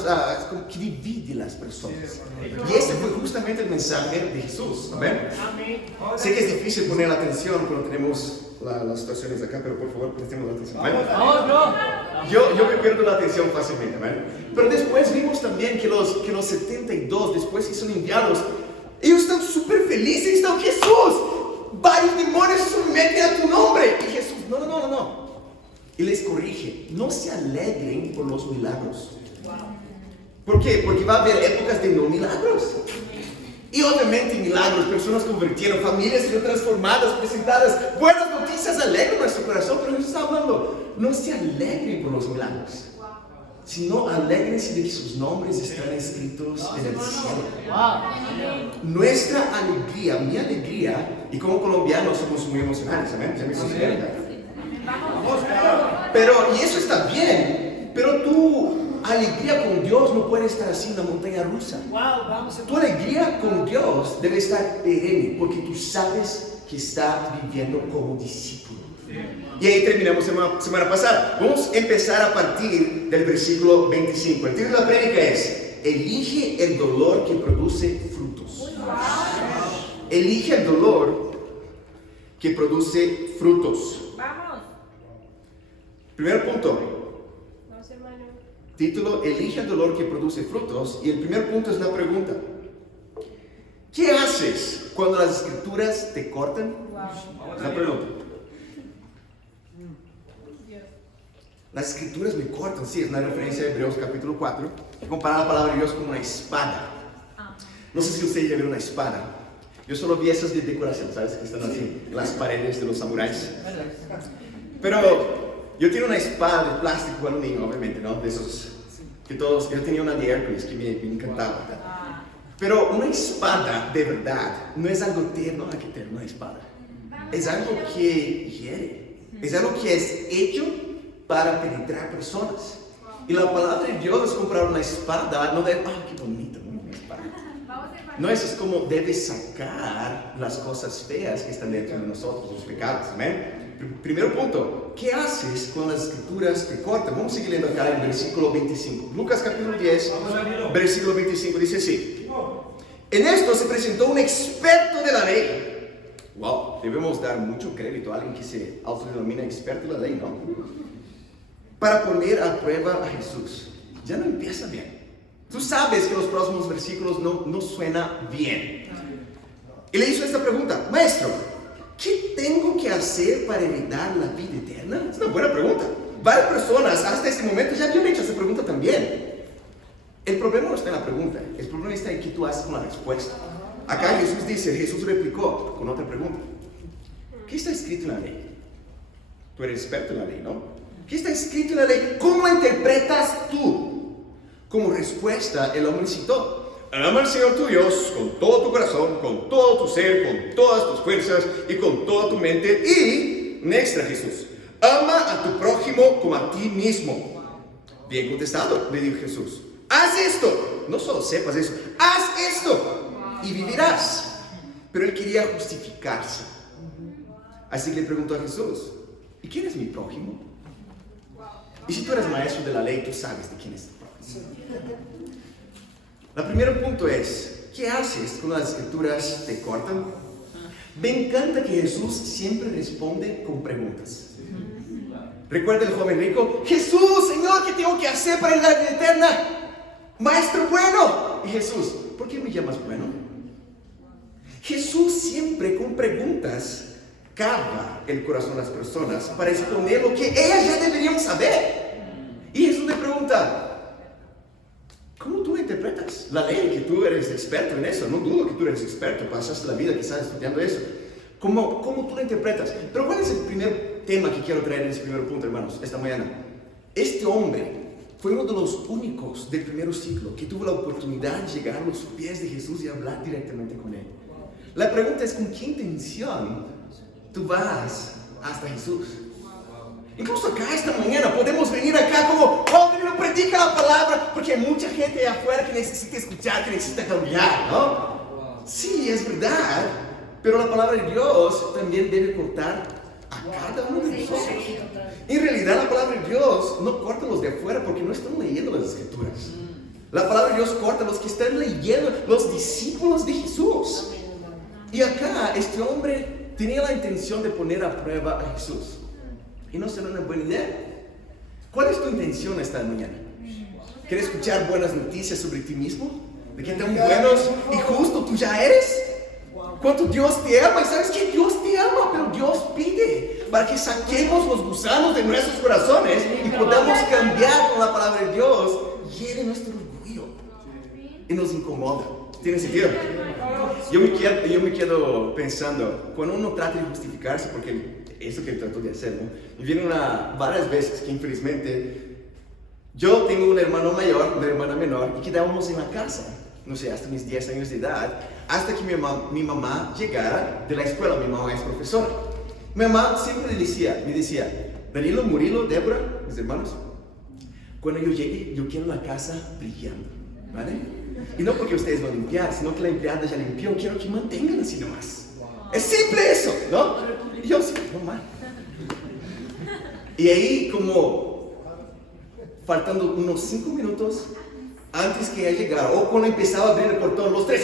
es como que divide las personas. Y ese fue justamente el mensaje de Jesús. ¿Amén? Sé que es difícil poner la atención cuando tenemos las situaciones acá, pero por favor, prestemos la atención. ¿Amén? Yo me pierdo la atención fácilmente. ¿Amén? Pero después vimos también que los 72, después que son enviados, ellos están súper felices. Están, Jesús, varios demonios se someten a tu nombre. Y Jesús, no. Y les corrige, no se alegren por los milagros. ¿Por qué? Porque va a haber épocas de no milagros. Y obviamente milagros, personas convirtieron, familias fueron transformadas, presentadas, buenas noticias alegran nuestro corazón, pero Jesús está hablando, no se alegren por los milagros, sino alegrense de que sus nombres están escritos en el cielo. Nuestra alegría, mi alegría, y como colombianos somos muy emocionales, ¿amén? Y eso está bien, pero tu alegría con Dios no puede estar así en una montaña rusa. Tu alegría con Dios debe estar perenne, porque tú sabes que está viviendo como discípulo. Y ahí terminamos semana pasada. Vamos a empezar a partir del versículo 25. El título de la prédica es: elige el dolor que produce frutos. Elige el dolor que produce frutos. Primer punto. Título: elige el dolor que produce frutos. Y el primer punto es una pregunta. ¿Qué haces cuando las escrituras te cortan? Es una pregunta. Las escrituras me cortan. Sí, es una referencia a Hebreos capítulo 4, que compara la palabra de Dios con una espada. No sé si ustedes ya vieron una espada. Yo solo vi esas de decoración, ¿sabes? Que están así en las paredes de los samuráis. Pero yo tenía una espada de plástico cuando niño, obviamente, ¿no? De esos que todos. Yo tenía una de Hércules que me encantaba. Pero una espada de verdad no es algo tierno, que tener una espada. Es algo que hiere. Es algo que es hecho para penetrar personas. Y la palabra de Dios es comprar una espada, no de, qué bonita, una espada. No, eso es como debe sacar las cosas feas que están dentro de nosotros, los pecados. Amén. Primero punto, ¿qué haces cuando las escrituras te cortan? Vamos a seguir leyendo acá en versículo 25. Lucas capítulo 10, versículo 25 dice así: en esto se presentó un experto de la ley. Wow, debemos dar mucho crédito a alguien que se autodenomina experto de la ley, ¿no? Para poner a prueba a Jesús. Ya no empieza bien. Tú sabes que los próximos versículos no suena bien. Y le hizo esta pregunta: maestro, ¿qué tengo que hacer para heredar la vida eterna? Es una buena pregunta. Varias personas hasta este momento ya habían hecho esa pregunta también. El problema no está en la pregunta, el problema está en qué tú haces con la respuesta. Acá Jesús replicó con otra pregunta: ¿qué está escrito en la ley? Tú eres experto en la ley, ¿no? ¿Qué está escrito en la ley? ¿Cómo la interpretas tú? Como respuesta, el hombre citó: ama al Señor tu Dios con todo tu corazón, con todo tu ser, con todas tus fuerzas y con toda tu mente. Y, un extra, Jesús: ama a tu prójimo como a ti mismo. Bien contestado, le dijo Jesús. Haz esto. No solo sepas eso, haz esto y vivirás. Pero él quería justificarse. Así que le preguntó a Jesús: ¿y quién es mi prójimo? Y si tú eres maestro de la ley, tú sabes de quién es tu prójimo. El primer punto es: ¿qué haces cuando las escrituras te cortan? Me encanta que Jesús siempre responde con preguntas. Recuerda el joven rico: Jesús, Señor, ¿qué tengo que hacer para heredar la vida eterna? Maestro bueno. Y Jesús: ¿por qué me llamas bueno? Jesús siempre con preguntas cava el corazón de las personas para exponer lo que ellas ya deberían saber. Y Jesús le pregunta: ¿cómo tú interpretas la ley? Que tú eres experto en eso. No dudo que tú eres experto, pasaste la vida quizás estudiando eso. ¿Cómo tú lo interpretas? Pero ¿cuál es el primer tema que quiero traer en ese primer punto, hermanos, esta mañana? Este hombre fue uno de los únicos del primer siglo que tuvo la oportunidad de llegar a los pies de Jesús y hablar directamente con él. La pregunta es: ¿con qué intención tú vas hasta Jesús? Incluso acá esta mañana podemos venir acá como: no predica la palabra, porque hay mucha gente allá afuera que necesita escuchar, que necesita cambiar, ¿no? Sí, es verdad, pero la palabra de Dios también debe cortar a cada uno de nosotros. En realidad la palabra de Dios no corta a los de afuera porque no están leyendo las escrituras. La palabra de Dios corta a los que están leyendo, los discípulos de Jesús. Y acá este hombre tenía la intención de poner a prueba a Jesús. Y no será una buena idea. ¿Cuál es tu intención esta mañana? ¿Quieres escuchar buenas noticias sobre ti mismo? ¿De qué tan buenos y justo tú ya eres? ¿Cuánto Dios te ama? Y sabes que Dios te ama, pero Dios pide para que saquemos los gusanos de nuestros corazones y podamos cambiar con la palabra de Dios. Hiere nuestro orgullo y nos incomoda. ¿Tiene sentido? Yo me quedo pensando, cuando uno trata de justificarse, porque eso que trato de hacer, ¿no? Me viene varias veces que infelizmente yo tengo un hermano mayor, una hermana menor, y quedábamos en la casa, no sé, hasta mis 10 años de edad, hasta que mi mamá llegara de la escuela. Mi mamá es profesora. Mi mamá siempre me decía, Danilo, Murilo, Débora, mis hermanos, cuando yo llegue, yo quiero la casa brillando, ¿vale? Y no porque ustedes van a limpiar, sino que la empleada ya limpió, quiero que mantengan así nomás. Es simple eso, ¿no? Y yo sí, normal. Y ahí como faltando unos 5 minutos antes que ella llegara, o cuando empezaba a abrir el portón, los tres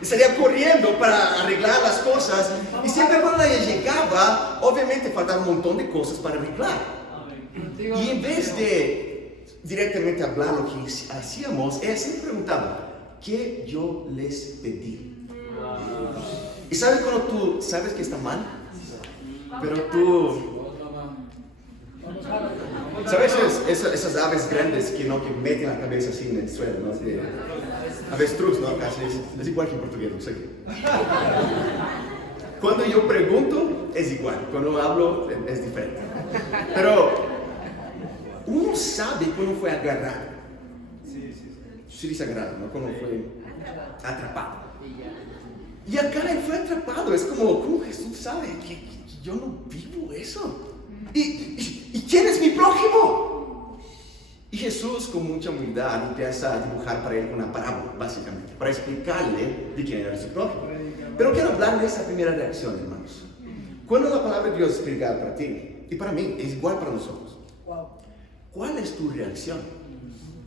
salían corriendo para arreglar las cosas. Y siempre cuando ella llegaba, obviamente faltaba un montón de cosas para arreglar. Y en vez de directamente hablar lo que hacíamos, ella siempre preguntaba, ¿qué yo les pedí? Y sabes cuando tú sabes que está mal, pero tú... ¿Sabes esas aves grandes que meten la cabeza así en el suelo, ¿no? Así, avestruz, ¿no? Casi es igual que en portugués, no sé qué. Cuando yo pregunto, es igual. Cuando hablo, es diferente. Pero uno sabe cuando fue agarrado. Sí dice agarrado, ¿no? Cuando fue atrapado. Y acá él fue atrapado. Es como Jesús sabe que yo no vivo eso. ¿Y quién es mi prójimo? Y Jesús con mucha humildad empieza a dibujar para él una parábola, básicamente, para explicarle de quién era su prójimo. Pero quiero hablar de esa primera reacción, hermanos. Cuando la palabra de Dios es explicada para ti, y para mí, es igual para nosotros. ¿Cuál es tu reacción?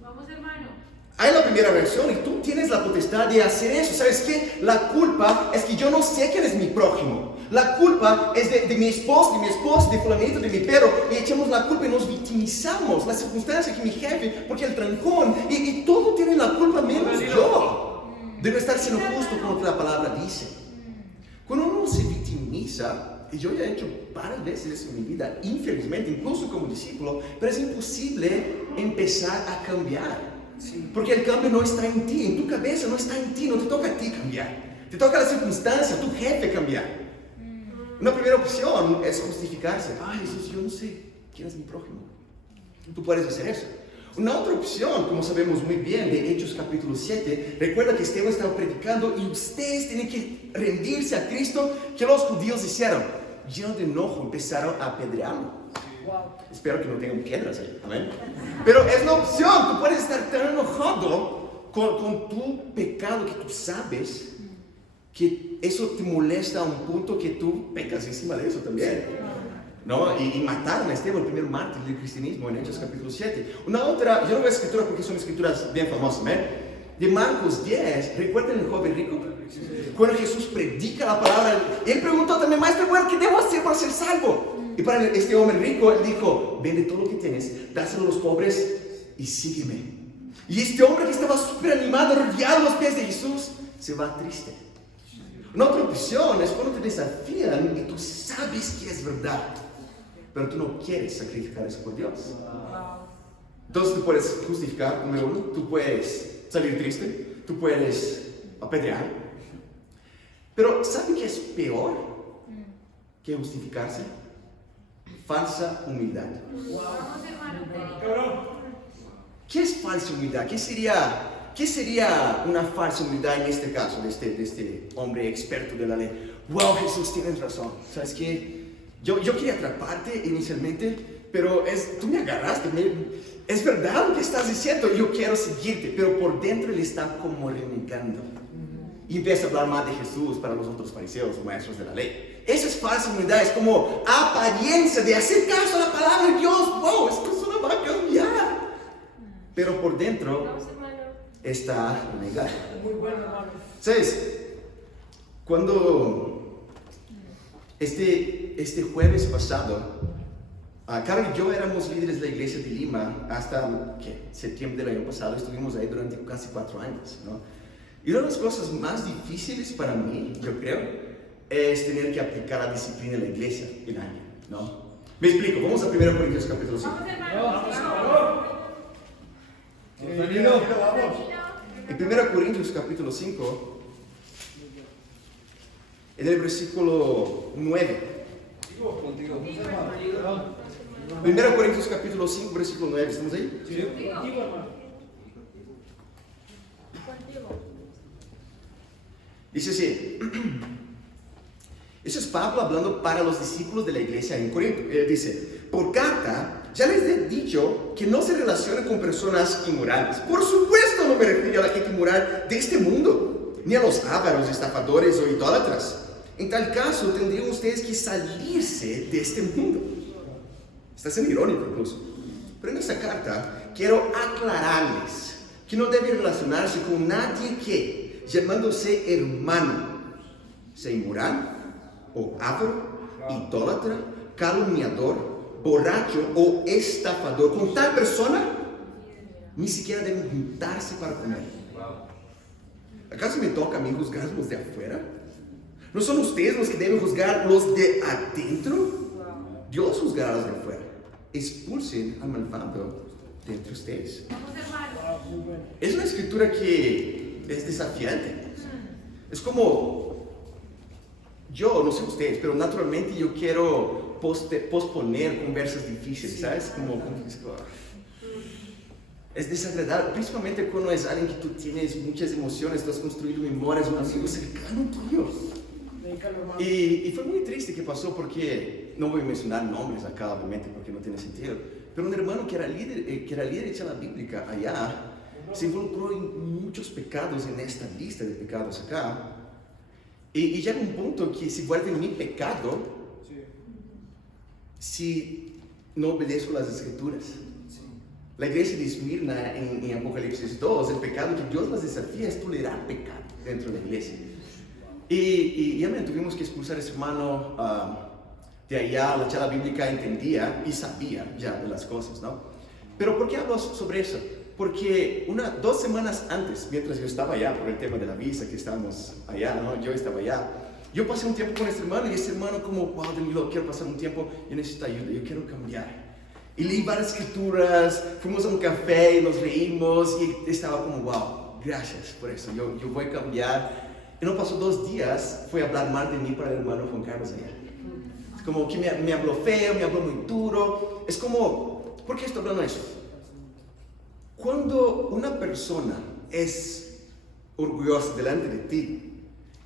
Vamos, hermano. Hay la primera reacción y tú tienes la potestad de hacer eso. ¿Sabes qué? La culpa es que yo no sé quién es mi prójimo. La culpa es de mi esposo, de fulanito, de mi perro. Y echamos la culpa y nos victimizamos. La circunstancia que mi jefe, porque el trancón. Y todo tiene la culpa menos yo. De no estar siendo justo con lo que la palabra dice. Cuando uno se victimiza, y yo ya he hecho varias veces eso en mi vida, infelizmente, incluso como discípulo, pero es imposible empezar a cambiar. Porque el cambio no está en ti, en tu cabeza no está en ti, no te toca a ti cambiar. Te toca a la circunstancia, a tu jefe cambiar. Una primera opción es justificarse. Ay, Jesús, yo no sé quién es mi prójimo. Tú puedes hacer eso. Una otra opción, como sabemos muy bien de Hechos capítulo 7, recuerda que Esteban estaba predicando y ustedes tienen que rendirse a Cristo, que los judíos hicieron. Llenos de enojo, empezaron a apedrearlo. Espero que no tengan piedras ahí, amén. Pero es una opción, tú puedes estar tan enojado con tu pecado que tú sabes que eso te molesta a un punto que tú pecas encima de eso también, ¿no? Y mataron a Esteban, el primer mártir del cristianismo, en Hechos capítulo 7. Una otra, yo no voy a escritura porque son escrituras bien famosas, de Marcos 10, ¿recuerdan el joven rico? Cuando Jesús predica la palabra, él preguntó también, maestro, bueno, ¿qué debo hacer para ser salvo? Y para este hombre rico, él dijo, vende todo lo que tienes, dáselo a los pobres y sígueme. Y este hombre que estaba súper animado, rodeado a los pies de Jesús, se va triste. Una otra opción es cuando te desafían y tú sabes que es verdad, pero tú no quieres sacrificar eso por Dios. Entonces tú puedes justificar, número uno, tú puedes salir triste, tú puedes apedrear. Pero ¿sabe qué es peor que justificarse? Falsa humildad. Vamos, hermano. ¿Qué es falsa humildad? ¿Qué sería una falsa humildad en este caso de este hombre experto de la ley? Wow, Jesús, tienes razón. ¿Sabes qué? Yo quería atraparte inicialmente, pero tú me agarraste. Es verdad lo que estás diciendo. Yo quiero seguirte, pero por dentro él está como renegando. Y empieza a hablar más de Jesús para los otros fariseos o maestros de la ley. Esa es falsa humildad, es como apariencia de hacer caso a la palabra de Dios. Wow, esta persona va a cambiar. Pero por dentro está negado. Muy bueno, hermano. ¿Sabes? Cuando este jueves pasado, Carol y yo éramos líderes de la iglesia de Lima hasta septiembre del año pasado. Estuvimos ahí durante casi 4 años, ¿no? Y una de las cosas más difíciles para mí, yo creo, es tener que aplicar la disciplina en la iglesia el año, ¿no? Me explico, vamos a 1 Corintios capítulo 5. Vamos, hermano. Vamos. En 1 Corintios capítulo 5, en el versículo 9. Contigo. 1 Corintios capítulo 5, versículo 9, ¿estamos ahí? Sí. Contigo, hermano. Dice así, eso es Pablo hablando para los discípulos de la iglesia en Corinto. Él dice, por carta ya les he dicho que no se relacionen con personas inmorales. Por supuesto no me refiero a la gente inmoral de este mundo, ni a los ávaros, estafadores o idólatras. En tal caso tendrían ustedes que salirse de este mundo. Está siendo irónico incluso. Pero en esta carta quiero aclararles que no deben relacionarse con nadie que, llamándose hermano, sea inmoral o avaro, idólatra, calumniador, borracho o estafador. Con tal persona ni siquiera deben juntarse para comer. ¿Acaso me toca a mí juzgar los de afuera? ¿No son ustedes los que deben juzgar los de adentro? Dios juzgará a los de afuera. Expulsen al malvado de entre ustedes. Vamos, hermano. Es una escritura que es desafiante. Es como, yo, no sé ustedes, pero naturalmente yo quiero posponer conversas difíciles, ¿sabes? Es desagradable, principalmente cuando es alguien que tú tienes muchas emociones, tú has construido memorias, un amigo cercano tuyo. Y fue muy triste que pasó porque, no voy a mencionar nombres acá obviamente porque no tiene sentido, pero un hermano que era líder de charla bíblica allá, se involucró en muchos pecados en esta lista de pecados acá, y llega un punto que se vuelve mi pecado si no obedezco las escrituras. La iglesia de Esmirna en Apocalipsis 2, el pecado que Dios nos desafía es tolerar pecado dentro de la iglesia. Y ya tuvimos que expulsar a ese hermano de allá. La charla bíblica entendía y sabía ya de las cosas, ¿no? Pero ¿por qué hablo sobre eso? Porque 2 semanas antes, mientras yo estaba allá por el tema de la visa, que estábamos allá, ¿no? Yo estaba allá. Yo pasé un tiempo con este hermano y este hermano como, wow, Danilo, quiero pasar un tiempo, yo necesito ayuda, yo quiero cambiar. Y leí varias escrituras, fuimos a un café y nos reímos y estaba como, wow, gracias por eso, yo voy a cambiar. Y no pasó 2 días, fue a hablar mal de mí para el hermano Juan Carlos allá. Es como que me habló feo, me habló muy duro. Es como, ¿por qué estoy hablando de eso? Cuando una persona es orgullosa delante de ti,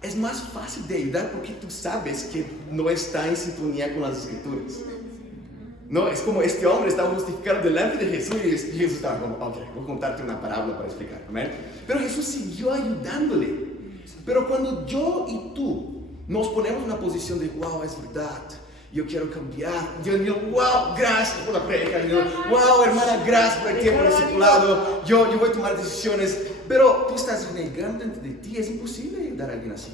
es más fácil de ayudar porque tú sabes que no está en sintonía con las escrituras. No, es como este hombre estaba justificado delante de Jesús y Jesús estaba como, ok, voy a contarte una parábola para explicar, ¿amén? Pero Jesús siguió ayudándole. Pero cuando yo y tú nos ponemos en una posición de, wow, es verdad, yo quiero cambiar. Dios mío, wow, gracias por la predica. Wow, hermana, gracias por el tiempo discipulado. Yo voy a tomar decisiones. Pero tú estás renegando dentro de ti. Es imposible ayudar a alguien así.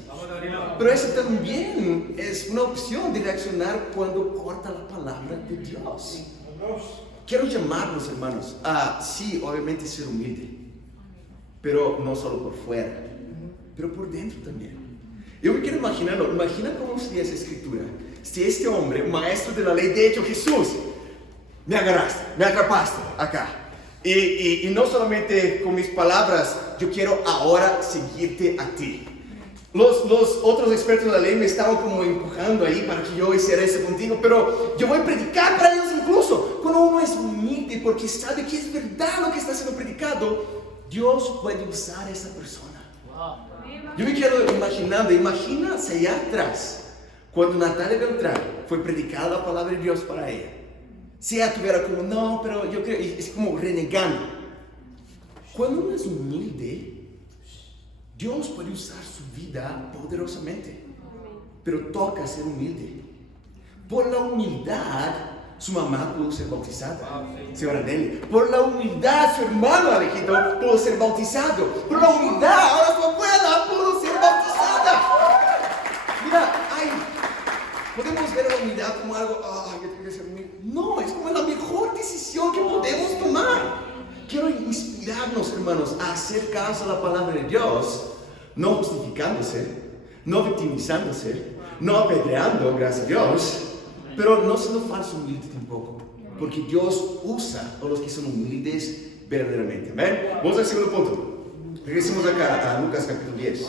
Pero eso también es una opción de reaccionar cuando corta la palabra de Dios. Quiero llamarlos, hermanos, a, sí, obviamente ser humilde. Pero no solo por fuera, pero por dentro también. Yo me quiero imaginarlo. Imagina cómo sería esa escritura. Si este hombre, maestro de la ley, de hecho Jesús, me agarraste, me atrapaste acá. Y no solamente con mis palabras, yo quiero ahora seguirte a ti. Los otros expertos de la ley me estaban como empujando ahí para que yo hiciera eso contigo, pero yo voy a predicar para ellos incluso. Cuando uno es humilde porque sabe que es verdad lo que está siendo predicado, Dios puede usar a esa persona. Yo me quedo imaginando, imagínate allá atrás, cuando Natalia Beltrán fue predicada la palabra de Dios para ella. Si ella tuviera como, no, pero yo creo, es como renegando. Cuando uno es humilde, Dios puede usar su vida poderosamente. Pero toca ser humilde. Por la humildad Su mamá pudo ser bautizada, señora Nelly. Por la humildad, su hermano Alejito pudo ser bautizado. Por la humildad, ahora su abuela pudo ser bautizada. Mira, podemos ver la humildad como algo, yo tengo que ser humilde. No, es como la mejor decisión que podemos tomar. Quiero inspirarnos, hermanos, a hacer caso a la palabra de Dios, no justificándose, no victimizándose, no apedreando, gracias a Dios, pero no siendo falso humilde tampoco, porque Dios usa a los que son humildes verdaderamente. Amén. Vamos al segundo punto. Regresemos acá a Lucas capítulo 10.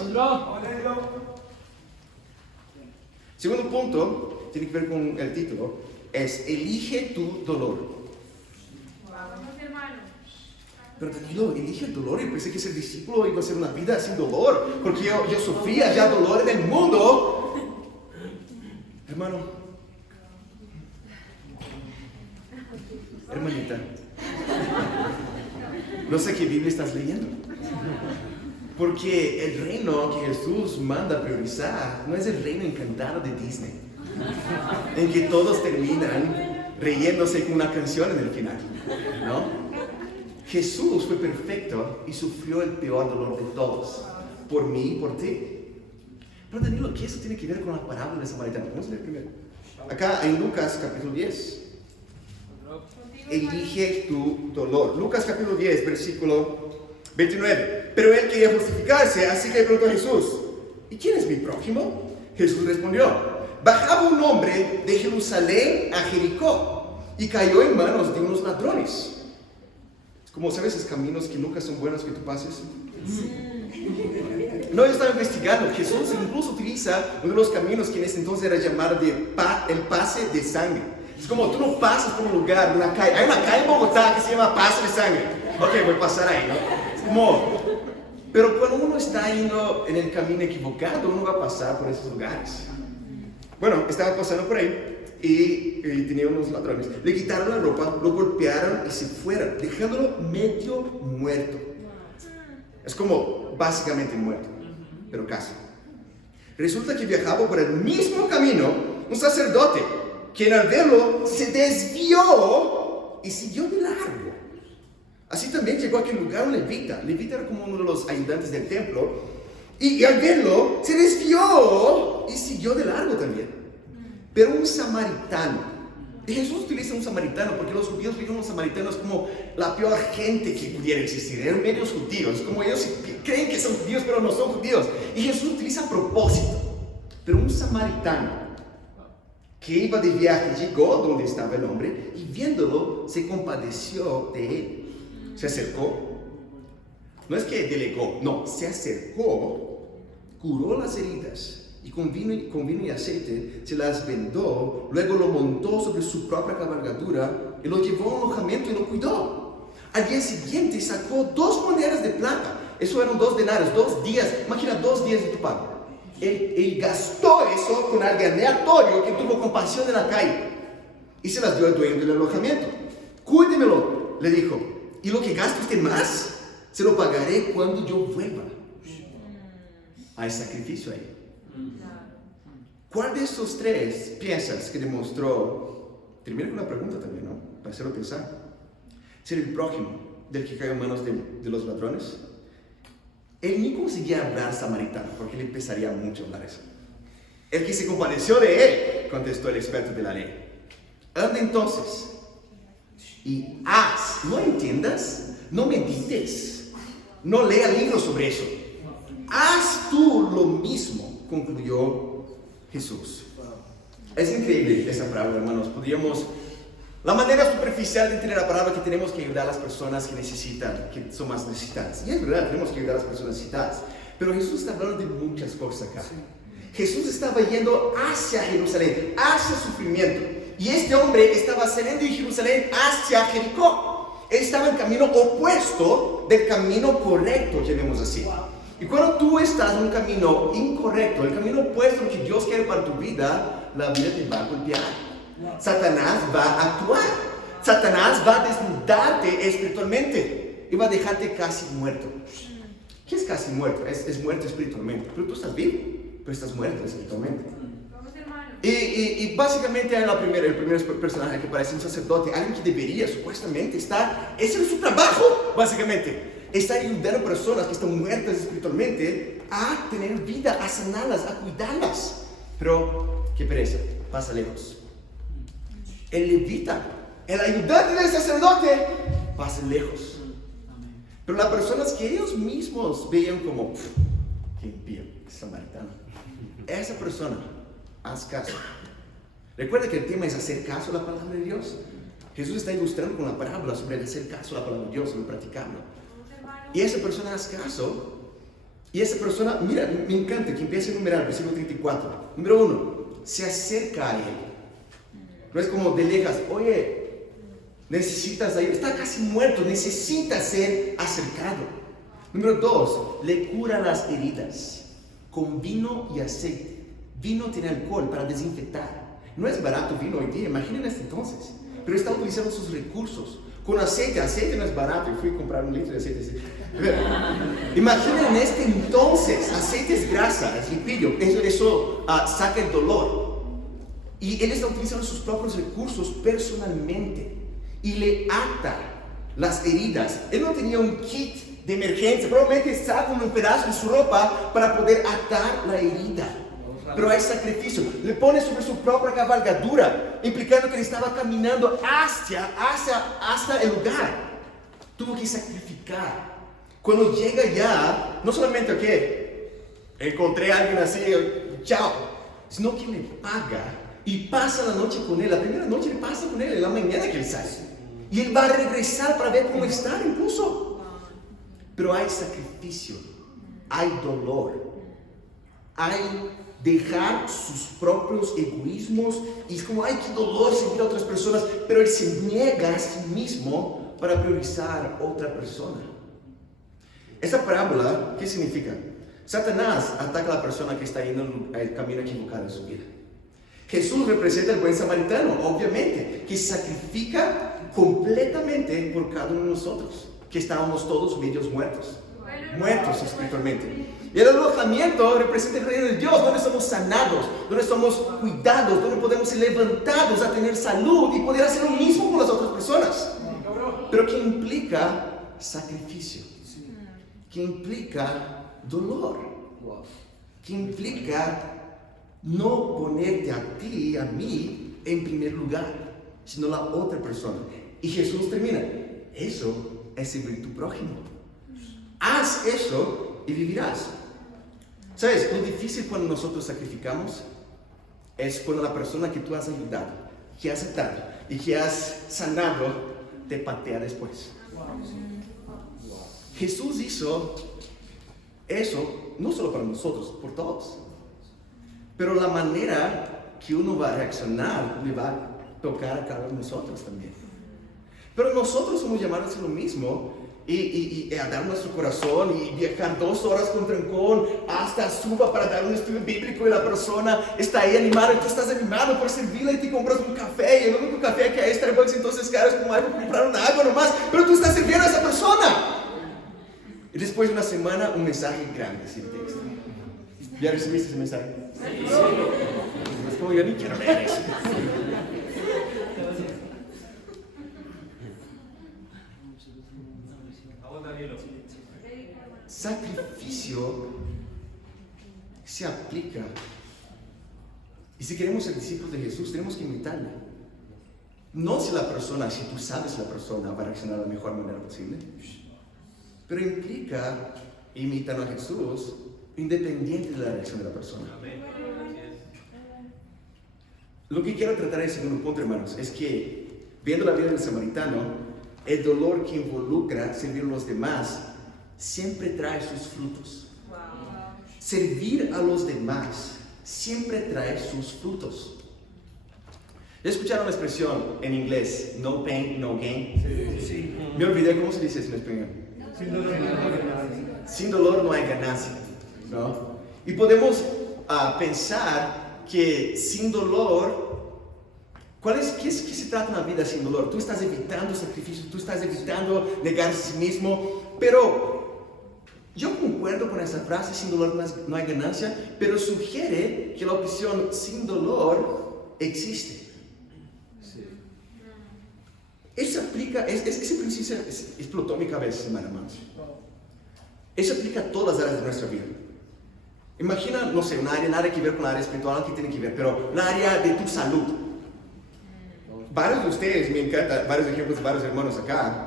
Segundo punto, tiene que ver con el título, es elige tu dolor. Vamos, hermano. Pero Danilo, elige el dolor. Yo pensé que ser discípulo iba a ser una vida sin dolor, porque yo sufría ya dolor en el mundo. Hermano, hermanita, no sé qué Biblia estás leyendo, porque el reino que Jesús manda a priorizar no es el reino encantado de Disney, en que todos terminan riéndose con una canción en el final, ¿no? Jesús fue perfecto y sufrió el peor dolor de todos, por mí y por ti. Pero Danilo, ¿qué eso tiene que ver con la parábola de Samaritano? Vamos a leer primero. Acá en Lucas capítulo 10. Elige tu dolor. Lucas capítulo 10, versículo 29. Pero él quería justificarse, así que preguntó a Jesús: ¿y quién es mi prójimo? Jesús respondió: bajaba un hombre de Jerusalén a Jericó y cayó en manos de unos ladrones. Es como, ¿sabes esos caminos que nunca son buenos que tú pases? No, yo estaba investigando. Jesús incluso utiliza uno de los caminos que en ese entonces era llamado el pase de sangre. Es como tú no pasas por un lugar, una calle. Hay una calle en Bogotá que se llama Pase de Sangre. Ok, voy a pasar ahí, ¿no? Es como, pero cuando uno está yendo en el camino equivocado, uno va a pasar por esos lugares. Bueno, estaba pasando por ahí y tenía unos ladrones. Le quitaron la ropa, lo golpearon y se fueron, dejándolo medio muerto. Es como básicamente muerto, pero casi. Resulta que viajaba por el mismo camino un sacerdote, quien al verlo se desvió y siguió de largo. Así también llegó a aquel lugar un levita. Levita era como uno de los ayudantes del templo. Y al verlo se desvió y siguió de largo también. Pero un samaritano. Y Jesús utiliza un samaritano porque los judíos veían a los samaritanos como la peor gente que pudiera existir. Eran medios judíos, como ellos creen que son judíos pero no son judíos. Y Jesús utiliza a propósito. Pero un samaritano que iba de viaje llegó donde estaba el hombre y viéndolo se compadeció de él. Se acercó. No es que delegó, no, se acercó, curó las heridas. Y con vino y aceite se las vendó, luego lo montó sobre su propia cabalgadura y lo llevó a un alojamiento y lo cuidó. Al día siguiente sacó 2 monedas de plata, eso eran 2 denarios, 2 días, imagina 2 días de tu pago. Él gastó eso con alguien aleatorio que tuvo compasión en la calle y se las dio al dueño del alojamiento. Cuídemelo, le dijo, y lo que gaste usted más, se lo pagaré cuando yo vuelva. Hay sacrificio ahí. ¿Cuál de estos 3 piensas que demostró? Termina con una pregunta también, ¿no? Para hacerlo pensar. Ser el prójimo del que cayó en manos de los ladrones. Él ni conseguía hablar samaritano, porque le pesaría mucho hablar eso. El que se compadeció de él, contestó el experto de la ley. Anda entonces y haz, no entiendas, no medites, no lea libros sobre eso. Haz tú lo mismo, concluyó Jesús. Es increíble esa parábola, hermanos. La manera superficial de entender la palabra que tenemos que ayudar a las personas que necesitan, que son más necesitadas. Y es verdad, tenemos que ayudar a las personas necesitadas. Pero Jesús está hablando de muchas cosas acá. Jesús estaba yendo hacia Jerusalén, hacia sufrimiento. Y este hombre estaba saliendo de Jerusalén hacia Jericó. Él estaba en el camino opuesto del camino correcto, llamemos así. Y cuando tú estás en un camino incorrecto, el camino opuesto a lo que Dios quiere para tu vida, la vida te va a golpear. Satanás va a actuar. Satanás va a desnudarte espiritualmente y va a dejarte casi muerto. ¿Qué es casi muerto? Es muerto espiritualmente. Pero tú estás vivo, pero estás muerto espiritualmente. Vamos, hermano. Y básicamente hay el primer personaje que parece un sacerdote, alguien que debería supuestamente estar, ese es su trabajo, básicamente, estar ayudando a personas que están muertas espiritualmente a tener vida, a sanarlas, a cuidarlas. Pero, qué pereza, pasa lejos. El levita, el ayudante del sacerdote, pasa lejos. Pero las personas que ellos mismos veían como, qué impío, samaritano, esa persona, haz caso. Recuerda que el tema es hacer caso a la palabra de Dios. Jesús está ilustrando con la parábola sobre el hacer caso a la palabra de Dios, sobre practicarlo. Y esa persona hace caso. Y esa persona, mira, me encanta que empiece a enumerar, versículo 34. Número 1, se acerca a él. No es como de lejas, oye, necesitas ayuda, está casi muerto, necesita ser acercado. Número 2, le cura las heridas con vino y aceite. Vino tiene alcohol para desinfectar. No es barato vino hoy día, imaginen este entonces. Pero está utilizando sus recursos. Con aceite no es barato. Yo fui a comprar un litro de aceite. Imaginen en este entonces, aceite es grasa, es lipidio. Eso saca el dolor. Y él está utilizando sus propios recursos personalmente. Y le ata las heridas. Él no tenía un kit de emergencia. Probablemente saca un pedazo de su ropa para poder atar la herida. Pero hay sacrificio, le pone sobre su propia cabalgadura, implicando que él estaba caminando hasta el lugar. Tuvo que sacrificar. Cuando llega ya, no solamente encontré a alguien así, chao, sino que le paga y pasa la noche con él. La primera noche le pasa con él, en la mañana que él sale. Y él va a regresar para ver cómo está incluso. Pero hay sacrificio, hay dolor, hay dejar sus propios egoísmos, y es como, ay, qué dolor seguir a otras personas, pero él se niega a sí mismo para priorizar a otra persona. Esa parábola, ¿qué significa? Satanás ataca a la persona que está yendo el camino equivocado en su vida. Jesús representa el buen samaritano, obviamente, que sacrifica completamente por cada uno de nosotros, que estábamos todos medios muertos espiritualmente. Y el alojamiento representa el reino de Dios, donde somos sanados, donde somos cuidados, donde podemos ser levantados a tener salud y poder hacer lo mismo con las otras personas. Pero que implica sacrificio, que implica dolor, que implica no ponerte a ti, a mí, en primer lugar, sino la otra persona. Y Jesús termina, eso es servir a tu prójimo. Haz eso y vivirás. ¿Sabes? Lo difícil cuando nosotros sacrificamos es cuando la persona que tú has ayudado, que has atado y que has sanado, te patea después. Jesús hizo eso no solo para nosotros, por todos. Pero la manera que uno va a reaccionar le va a tocar a cada uno de nosotros también. Pero nosotros somos llamados a hacer lo mismo. Y a dar nuestro corazón y viajar 2 horas con trancón hasta Suba para dar un estudio bíblico, y la persona está ahí animada y tú estás animado por servirla y te compras un café, y el único café que hay es Starbucks, entonces claro, es como algo comprar una agua nomás, pero tú estás sirviendo a esa persona. Y después de una semana, un mensaje grande sin texto. ¿Ya recibiste ese mensaje? Sí. Es como yo ni quiero leer eso. Sacrificio se aplica. Y si queremos ser discípulos de Jesús, tenemos que imitarle. No si tú sabes si la persona va a reaccionar de la mejor manera posible, pero implica imitar a Jesús independiente de la reacción de la persona. Lo que quiero tratar en el segundo punto, hermanos, es que viendo la vida del samaritano, el dolor que involucra servir a los demás siempre trae sus frutos. Servir a los demás siempre trae sus frutos. ¿Ya escucharon la expresión en inglés, no pain, no gain? Sí. Me olvidé cómo se dice eso en español. Sin dolor no hay ganancia, ¿no? Y podemos pensar que sin dolor, ¿qué se trata en la vida sin dolor? Tú estás evitando sacrificio, tú estás evitando negar a sí mismo, pero Yo concuerdo con esa frase, sin dolor no hay ganancia, pero sugiere que la opción sin dolor existe. Eso aplica, ese principio explotó mi cabeza, hermanos. Eso aplica a todas las áreas de nuestra vida. Imagina, no sé, nada que ver con la área espiritual, que tiene que ver, pero la área de tu salud. Varios de ustedes, me encanta, varios ejemplos de varios hermanos acá,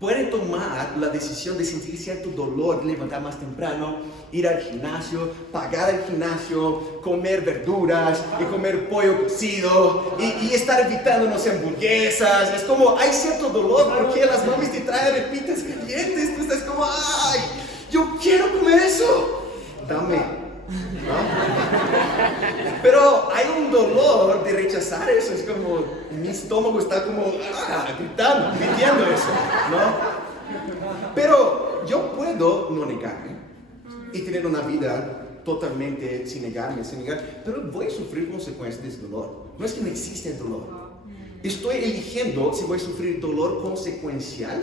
pueden tomar la decisión de sentir cierto dolor, levantar más temprano, ir al gimnasio, pagar el gimnasio, comer verduras y comer pollo cocido y estar evitando, no sé, hamburguesas. Es como, hay cierto dolor porque las mamis te traen repites calientes, tú estás como, ¡ay! Yo quiero comer eso. Dame. ¿No? Pero hay un dolor de rechazar eso, es como mi estómago está como gritando, pidiendo eso, ¿no? Pero yo puedo no negarme y tener una vida totalmente sin negar, pero voy a sufrir consecuencias de ese dolor. No es que no existe el dolor. Estoy eligiendo si voy a sufrir dolor consecuencial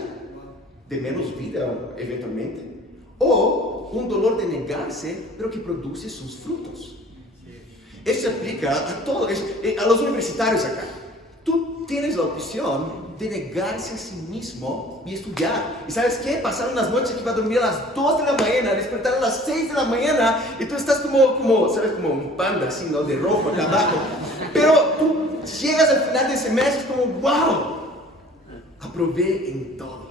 de menos vida eventualmente, o un dolor de negarse, pero que produce sus frutos. Eso se aplica a todos, a los universitarios acá. Tú tienes la opción de negarse a sí mismo y estudiar. ¿Y sabes qué? Pasar unas noches que vas a dormir a las 2 de la mañana, despertar a las 6 de la mañana, y tú estás como ¿sabes? Como un panda así, ¿no? De rojo acá abajo. Pero tú llegas al final del semestre y es como, ¡wow! Aprobé en todo.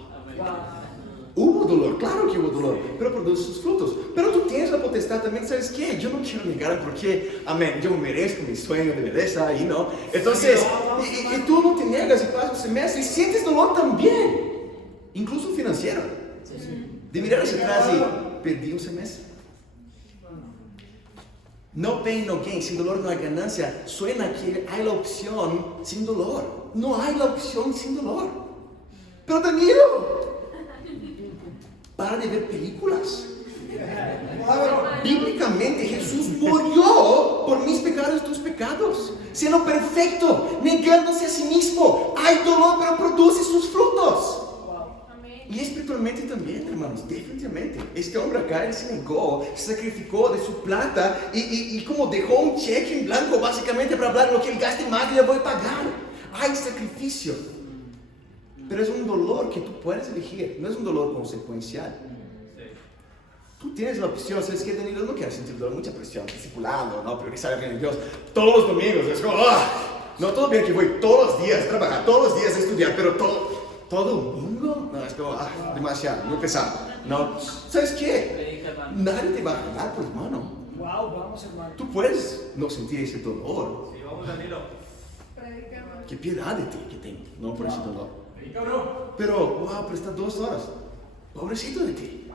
Hubo dolor, claro que hubo dolor, pero produce sus frutos. Pero tú tienes la potestad también, ¿sabes qué? Yo no quiero negar porque, amén, yo merezco mi sueño de belleza y no. Entonces, y tú no te niegas y pasas un semestre y sientes dolor también, incluso financiero. De mirar hacia atrás y perdí un semestre. No pain, no gain, sin dolor no hay ganancia. Suena que hay la opción sin dolor. No hay la opción sin dolor. Pero Danilo, para de ver películas. Bíblicamente Jesús murió por mis pecados y tus pecados, siendo perfecto, negándose a sí mismo. Hay dolor, pero produce sus frutos. Y espiritualmente también, hermanos, definitivamente. Este hombre acá, él se negó, se sacrificó de su plata y como dejó un cheque en blanco básicamente para hablar lo que él gaste más y le voy a pagar. Hay sacrificio. Pero es un dolor que tú puedes elegir, no es un dolor consecuencial. Tú tienes la opción, ¿sabes qué, Danilo? No quiero sentir dolor, mucha presión, discipulado, ¿no? Priorizar el reino de Dios. Todos los domingos, es como, no, todo bien que voy todos los días a trabajar, todos los días a estudiar, pero todo domingo, no, es como, demasiado, muy pesado. No, ¿sabes qué? Nadie te va a jalar por mano. Wow, vamos, hermano. Tú puedes no sentir ese dolor. Sí, vamos, Danilo. Qué piedad de ti que tengo, no por ese dolor. Pero Pero está 2 horas. Pobrecito de ti.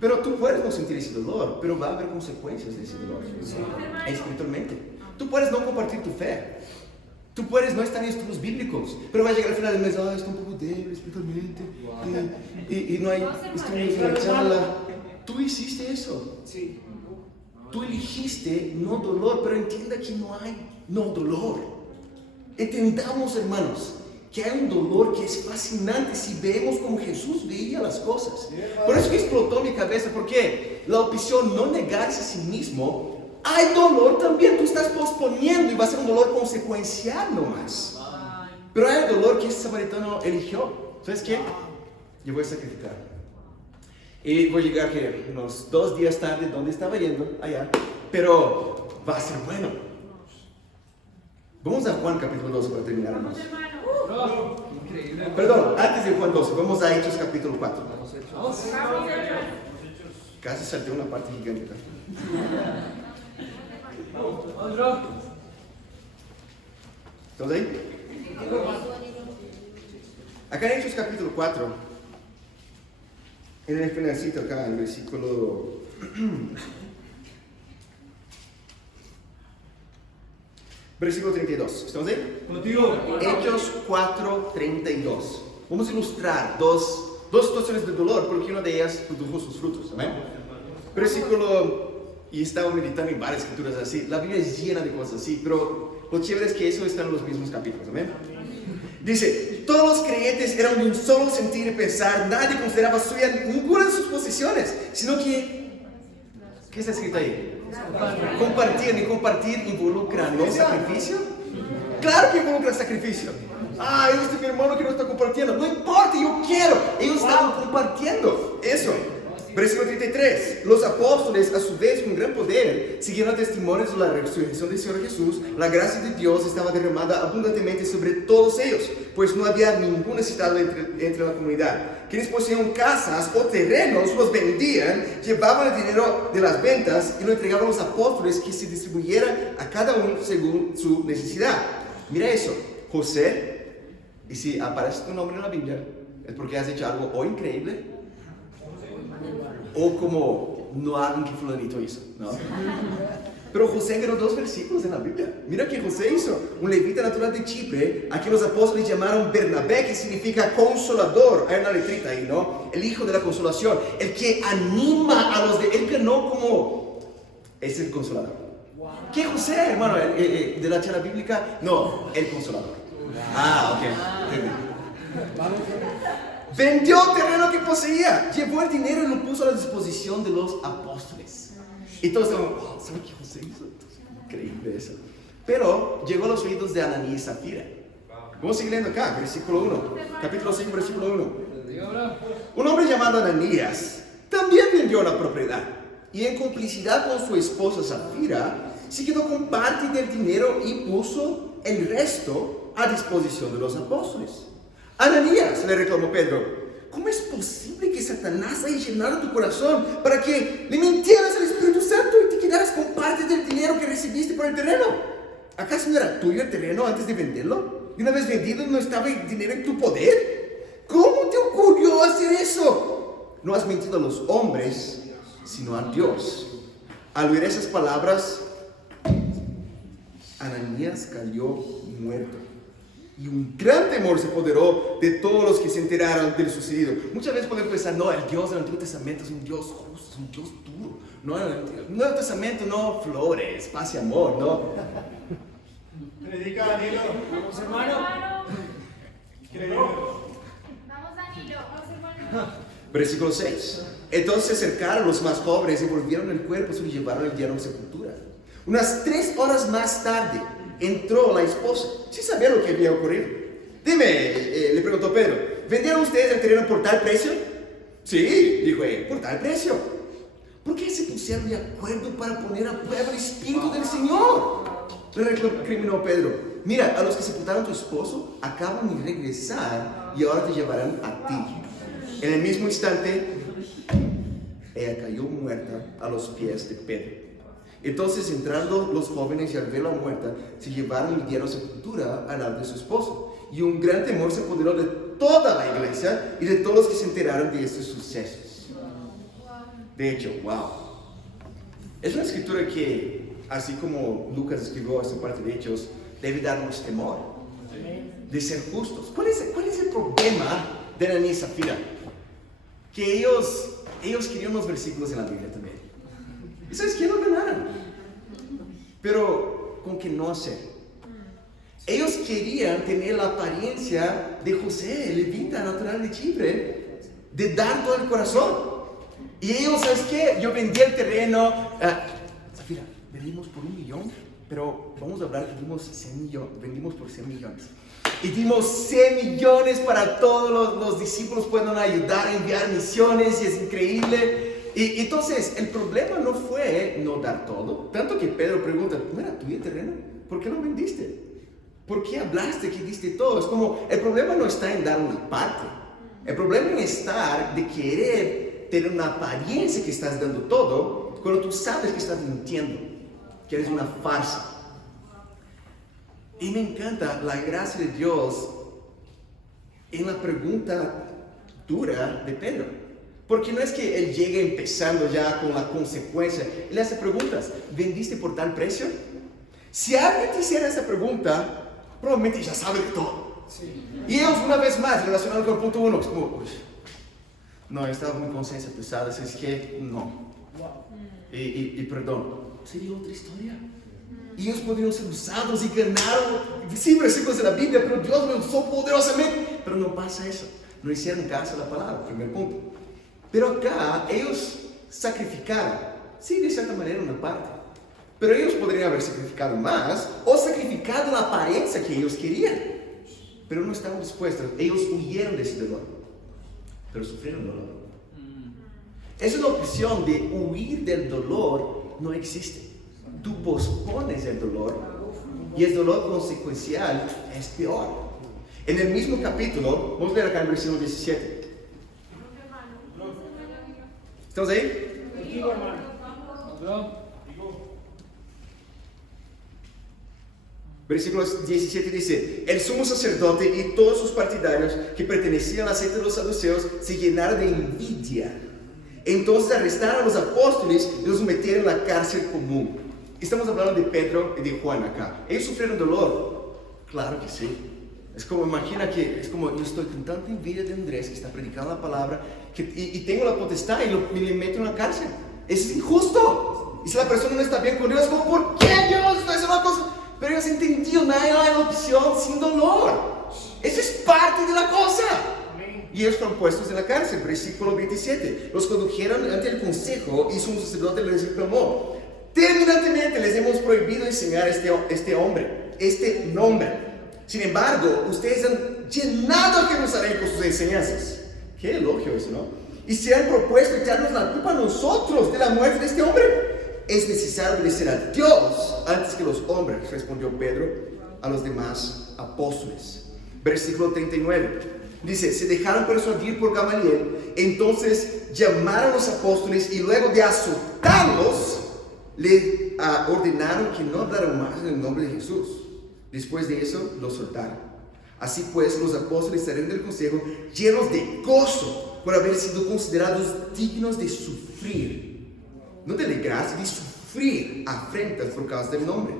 Pero tú puedes no sentir ese dolor, pero va a haber consecuencias de ese dolor. Espiritualmente. Tú puedes no compartir tu fe. Tú puedes no estar en estudios bíblicos, pero va a llegar al final del mes, está un poco débil espiritualmente. Y no hay estudios en la charla. Tú hiciste eso. sí. Tú elegiste no dolor, pero entienda que no hay no dolor. Entendamos, hermanos, que hay un dolor que es fascinante si vemos como Jesús veía las cosas. Por eso que explotó mi cabeza, porque la opción no negarse a sí mismo, hay dolor también. Tú estás posponiendo y va a ser un dolor consecuencial nomás. Pero hay dolor que ese samaritano eligió. ¿Sabes qué? Yo voy a sacrificar. Y voy a llegar que unos 2 días tarde, donde estaba yendo, allá. Pero va a ser bueno. Vamos a Juan capítulo 2 para terminar, hermanos. Increíble. Perdón, antes de Juan 12, vamos a Hechos capítulo 4. Vamos, hermano. Casi salté una parte gigante acá. Vamos, Rob. ¿Estamos ahí? Acá en Hechos capítulo 4, en el finalcito acá, en el versículo... Versículo 32. ¿Estamos ahí? Contigo. Hechos 4:32. Vamos a ilustrar dos situaciones de dolor, porque una de ellas produjo sus frutos. ¿Amén? Versículo, y estaba meditando en varias escrituras así. La Biblia es llena de cosas así, pero lo chévere es que eso está en los mismos capítulos. ¿Amén? Dice, todos los creyentes eran de un solo sentir y pensar. Nadie consideraba suya ninguna de sus posesiones, sino que, ¿qué está escrito ahí? Compartir. Y compartir involucra no sacrificio. Claro que involucra sacrificio. Este mi hermano que no está compartiendo. No importa, yo quiero. Ellos estaban compartiendo eso. Versículo 33. Los apóstoles, a su vez, con gran poder, siguieron testimonios de la resurrección del Señor Jesús. La gracia de Dios estaba derramada abundantemente sobre todos ellos, pues no había ningún necesitado entre la comunidad. Quienes poseían casas o terrenos los vendían, llevaban el dinero de las ventas y lo entregaban a los apóstoles, que se distribuyera a cada uno según su necesidad. Mira eso, José, y si aparece tu nombre en la Biblia, es porque has hecho algo o increíble, o como no alguien que fulanito hizo, ¿no? Pero José ganó 2 versículos en la Biblia. Mira que José hizo, un levita natural de Chipre, a quien los apóstoles llamaron Bernabé, que significa consolador. Hay una letrita ahí, ¿no? El hijo de la consolación, el que anima a los de... Él ganó como... es el consolador. ¿Qué José, hermano? ¿De la charla bíblica? No, el consolador. Ok, entendí. Vendió el terreno que poseía, llevó el dinero y lo puso a la disposición de los apóstoles. Y todos estaban, ¿saben qué José hizo? Increíble eso. Pero llegó a los oídos de Ananías y Zafira. Vamos a seguir leyendo acá, versículo 1, capítulo 5, versículo 1. Un hombre llamado Ananías también vendió la propiedad y en complicidad con su esposa Zafira se quedó con parte del dinero y puso el resto a disposición de los apóstoles. Ananías, le reclamó Pedro, ¿cómo es posible que Satanás haya llenado tu corazón para que le mintieras al Espíritu Santo y te quedaras con parte del dinero que recibiste por el terreno? ¿Acaso no era tuyo el terreno antes de venderlo? Y una vez vendido, ¿no estaba el dinero en tu poder? ¿Cómo te ocurrió hacer eso? No has mentido a los hombres, sino a Dios. Al oír esas palabras, Ananías cayó muerto. Y un gran temor se apoderó de todos los que se enteraron del sucedido. Muchas veces podemos pensar, no, el Dios del Antiguo Testamento es un Dios justo, es un Dios duro. No, en el Nuevo Testamento no flores, paz y amor, no. Predica, Danilo. Vamos, hermano. Vamos, Danilo. Vamos, hermano. Versículo 6. Entonces se acercaron los más jóvenes y volvieron el cuerpo y se lo llevaron el diablo a sepultura. Unas 3 horas más tarde entró la esposa. Sí sabía lo que había ocurrido. Dime, le preguntó Pedro, ¿vendieron ustedes el terreno por tal precio? Sí, dijo él, por tal precio. ¿Por qué se pusieron de acuerdo para poner a prueba el Espíritu del Señor? Le recriminó Pedro. Mira, a los que sepultaron a tu esposo acaban de regresar y ahora te llevarán a ti. En el mismo instante, ella cayó muerta a los pies de Pedro. Entonces, entrando los jóvenes y al verla muerta, se llevaron y dieron sepultura al lado de su esposo. Y un gran temor se apoderó de toda la iglesia y de todos los que se enteraron de estos sucesos. De hecho, wow. Es una escritura que, así como Lucas escribió esta parte de Hechos, debe darnos temor de ser justos. ¿Cuál es el problema de Ananías y Zafira? Que ellos querían los versículos en la Biblia también. ¿Y sabes qué? No ganaron. Pero con que no hacer. Ellos querían tener la apariencia de José, el levita natural de Chipre, de dar todo el corazón. Y ellos, ¿sabes qué? Yo vendí el terreno. Zafira, vendimos por 1 millón, pero vamos a hablar que vendimos por 100 millones. Y dimos 100 millones para todos los discípulos puedan ayudar a enviar misiones y es increíble. Y entonces el problema no fue no dar todo, tanto que Pedro pregunta, ¿no era tuyo el terreno? ¿Por qué lo vendiste? ¿Por qué hablaste que diste todo? Es como, el problema no está en dar una parte, el problema está de querer tener una apariencia que estás dando todo, cuando tú sabes que estás mintiendo, que eres una farsa. Y me encanta la gracia de Dios en la pregunta dura de Pedro. Porque no es que él llegue empezando ya con la consecuencia. Él hace preguntas. ¿Vendiste por tal precio? Si alguien te hiciera esa pregunta, probablemente ya sabe todo. Sí. Y ellos, una vez más, relacionado con el punto 1, es como, uy, no, estaba con conciencia pesada, es que no. Wow. Y perdón, ¿sería otra historia? Y ellos podrían ser usados y ganaron, sí, versículos de la Biblia, pero Dios lo usó poderosamente. Pero no pasa eso. No hicieron caso a la palabra, primer punto. Pero acá ellos sacrificaron, sí, de cierta manera una parte. Pero ellos podrían haber sacrificado más o sacrificado la apariencia que ellos querían. Pero no estaban dispuestos. Ellos huyeron de ese dolor, pero sufrieron dolor. Esa es la opción de huir del dolor, no existe. Tú pospones el dolor y el dolor consecuencial es peor. En el mismo capítulo, vamos a ver acá en el versículo 17. ¿Estamos ahí? Contigo, hermano. Otro. Versículo 17 dice: el sumo sacerdote y todos sus partidarios que pertenecían a la secta de los saduceos se llenaron de envidia. Entonces arrestaron a los apóstoles y los metieron en la cárcel común. Estamos hablando de Pedro y de Juan acá. ¿Ellos sufrieron dolor? Claro que sí. Es como, imagina que, es como, yo estoy con tanta envidia de Andrés que está predicando la palabra y tengo la potestad y le meto en la cárcel. Eso es injusto. Y si la persona no está bien con Dios, es como, ¿por qué Dios está haciendo una cosa? Pero ellos entendieron, no hay opción sin dolor. Eso es parte de la cosa. Y ellos fueron puestos en la cárcel. Versículo 27. Los condujeron ante el consejo y su sacerdote les reclamó: terminantemente les hemos prohibido enseñar este nombre. Sin embargo, ustedes han llenado a Jerusalén con sus enseñanzas. Qué elogio eso, ¿no? Y se han propuesto echarnos la culpa a nosotros de la muerte de este hombre. Es necesario obedecer a Dios antes que los hombres, respondió Pedro a los demás apóstoles. Versículo 39. Dice: se dejaron persuadir por Gamaliel. Entonces llamaron a los apóstoles y luego de azotarlos, le ordenaron que no hablaran más en el nombre de Jesús. Después de eso, los soltaron. Así pues, los apóstoles salieron del consejo llenos de gozo por haber sido considerados dignos de sufrir. No de alegrarse, de sufrir afrentas por causa del nombre.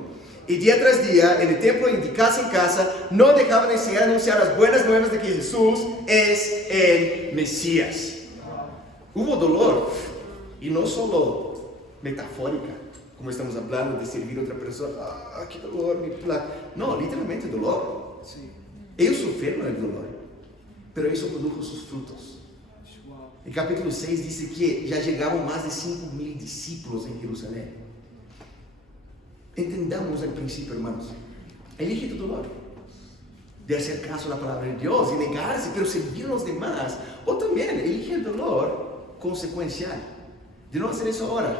Y día tras día, en el templo y de casa en casa, no dejaban de enseñar, anunciar las buenas nuevas de que Jesús es el Mesías. Hubo dolor, y no solo metafórica, como estamos hablando de servir a otra persona. ¡Ah, qué dolor! No, literalmente dolor. Sí. Ellos sufrieron el dolor, pero eso produjo sus frutos. El capítulo 6 dice que ya llegaban más de 5,000 discípulos en Jerusalén. Entendamos el principio, hermanos. Elige tu dolor de hacer caso a la palabra de Dios y negarse, pero servir a los demás. O también elige el dolor consecuencial de no hacer eso ahora,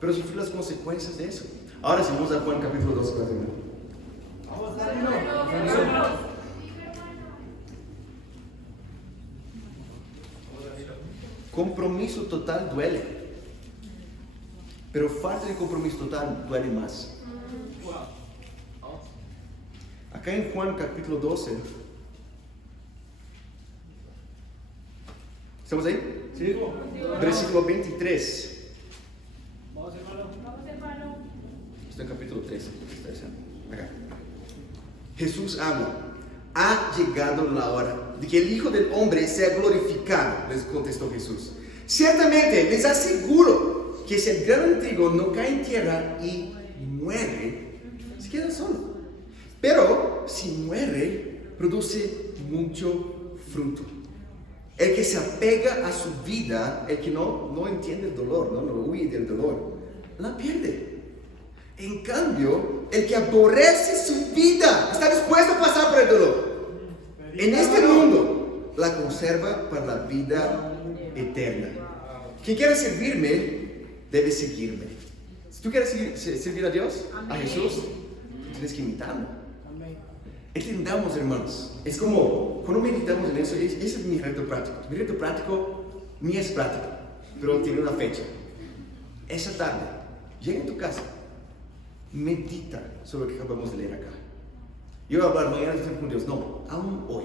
pero sufrir las consecuencias de eso. Ahora sí, vamos a Juan capítulo 12 para terminar. Vamos, Danilo. Compromiso total duele, pero falta de compromiso total duele más. Acá en Juan capítulo 12, ¿estamos ahí? Sí. Versículo 23. Vamos, hermano. Está en capítulo 13. Está diciendo. Acá. Jesús habla: ha llegado la hora de que el Hijo del Hombre sea glorificado, les contestó Jesús. Ciertamente les aseguro que si el grano de trigo no cae en tierra y muere, se queda solo. Pero si muere, produce mucho fruto. El que se apega a su vida, el que no entiende el dolor, no huye del dolor, la pierde. En cambio, el que aborrece su vida, está dispuesto a pasar por el dolor en este mundo, la conserva para la vida eterna. Quien quiera servirme, debe seguirme. Si tú quieres servir a Dios, a Jesús, tú tienes que imitarlo. Entendamos, hermanos, es como, cuando meditamos en eso, ese es mi reto práctico. Mi reto práctico ni es práctico, pero tiene una fecha. Esa tarde, llega a tu casa, medita sobre lo que acabamos de leer acá. Yo voy a hablar mañana con Dios, no, aún hoy.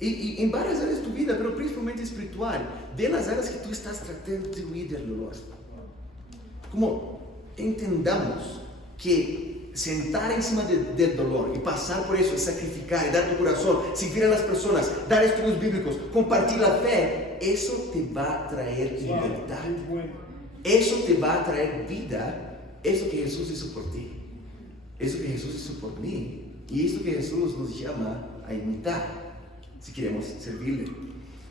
Y en varias áreas de tu vida, pero principalmente espiritual, de las áreas que tú estás tratando de huir del dolor. Como entendamos que sentar encima del dolor y pasar por eso, y sacrificar, y dar tu corazón, servir a las personas, dar estudios bíblicos, compartir la fe, eso te va a traer libertad. Eso te va a traer vida, eso que Jesús hizo por ti. Eso que Jesús hizo por mí y esto que Jesús nos llama a imitar si queremos servirle.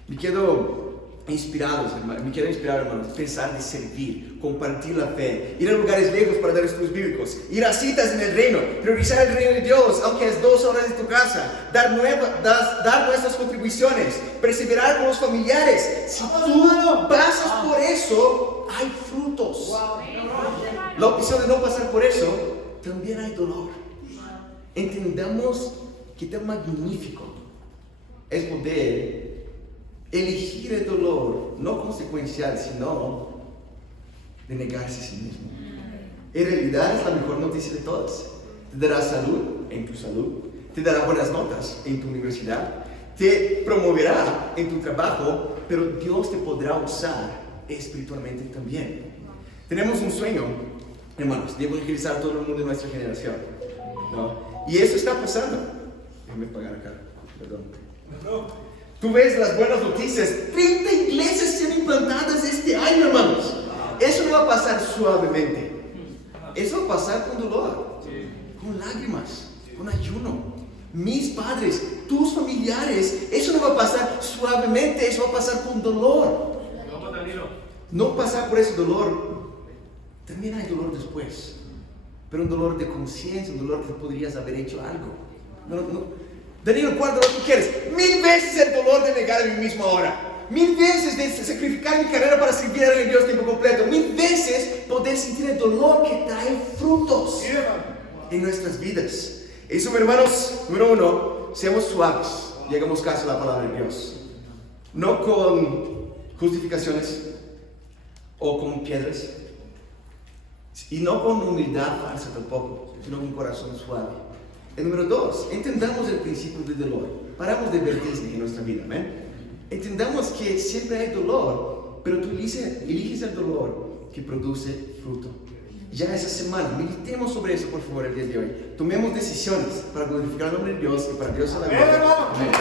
Me quedo inspirado, hermanos, pensar en servir, compartir la fe, ir a lugares lejos para dar estudios bíblicos, ir a citas en el reino, priorizar el reino de Dios, aunque es 2 horas de tu casa, dar nuestras contribuciones, perseverar con los familiares. Si tú pasas por eso, hay frutos. La opción de no pasar por eso, también hay dolor. Entendamos que tan magnífico es poder elegir el dolor, no consecuencial, sino de negarse a sí mismo. En realidad es la mejor noticia de todas. Te dará salud en tu salud, te dará buenas notas en tu universidad, te promoverá en tu trabajo, pero Dios te podrá usar espiritualmente también. Tenemos un sueño, hermanos, de evangelizar a todo el mundo de nuestra generación, ¿no? Y eso está pasando. Déjame pagar acá, perdón. Tú ves las buenas noticias, 30 iglesias serán implantadas este año, hermanos. Eso no va a pasar suavemente. Eso va a pasar con dolor, con lágrimas, con ayuno. Mis padres, tus familiares, eso no va a pasar suavemente, eso va a pasar con dolor. No pasar por ese dolor, también hay dolor después. Pero un dolor de conciencia, un dolor que podrías haber hecho algo. No. Danilo, ¿cuánto tú quieres? 1000 veces el dolor de negar a mí mismo ahora. 1000 veces de sacrificar mi carrera para servir a Dios tiempo completo. 1000 veces poder sentir el dolor que trae frutos en nuestras vidas. Eso, mis hermanos, número 1, seamos suaves y hagamos caso a la palabra de Dios. No con justificaciones o con piedras. Y no con humildad falsa tampoco, sino con un corazón suave. El número 2, entendamos el principio del dolor. Paramos de ver Disney en nuestra vida, ¿ven? Entendamos que siempre hay dolor, pero tú eliges el dolor que produce fruto. Ya esa semana, meditemos sobre eso, por favor, el día de hoy. Tomemos decisiones para glorificar el nombre de Dios y para Dios a la gloria. Amén.